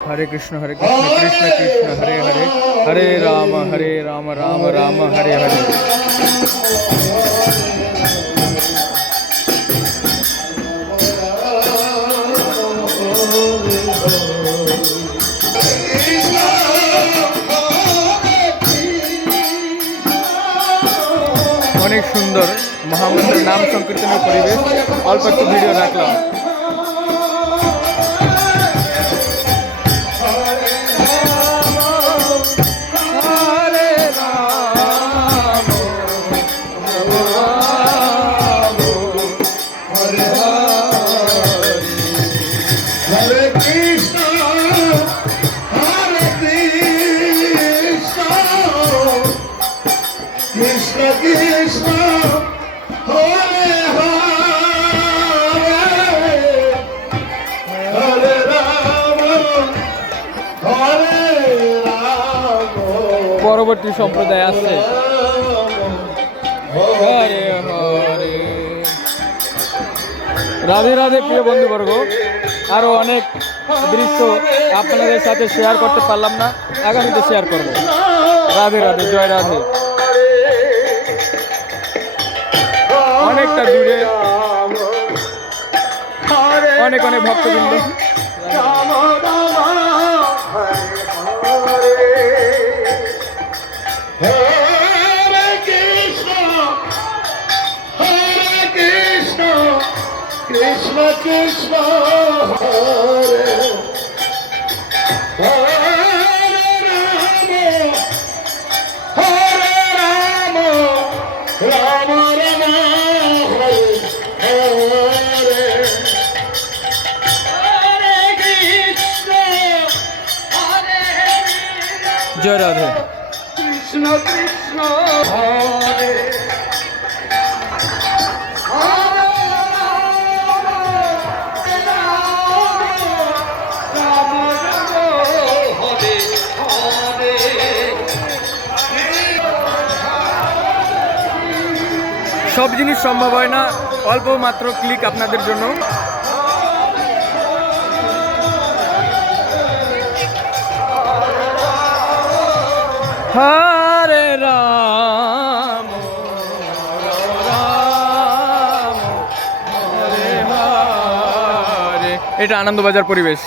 हरे कृष्ण कृष्ण कृष्ण हरे हरे, हरे राम राम राम हरे हरे। অনেক সুন্দর মহামন্ত্রের নাম সংকীর্তনের পরিবেশ, অল্প একটু ভিডিও রাখলাম। Krishna Krishna Hare Hare Hare Rama Hare Rama পরবর্তী সম্প্রদায় আছে হরে হরে। রাধে রাধে প্রিয় বন্ধুবর্গ, আরো অনেক দৃশ্য আপনাদের সাথে শেয়ার করতে পারলাম না, আগামীতে শেয়ার করব। রাধে রাধে, জয় রাধে। অনেকটা দূরে অনেক অনেক ভক্তবৃন্দ। Krishna Krishna Hare Hare Rama Rama Rama Hare Hare Hare Krishna Hare জয় রাধে। Krishna Krishna Hare সব জিনিস সম্ভব হয় না, অল্প মাত্র ক্লিক আপনাদের জন্য। হরে রাম রাম হরে হরে। এটা আনন্দবাজার পরিবেশ।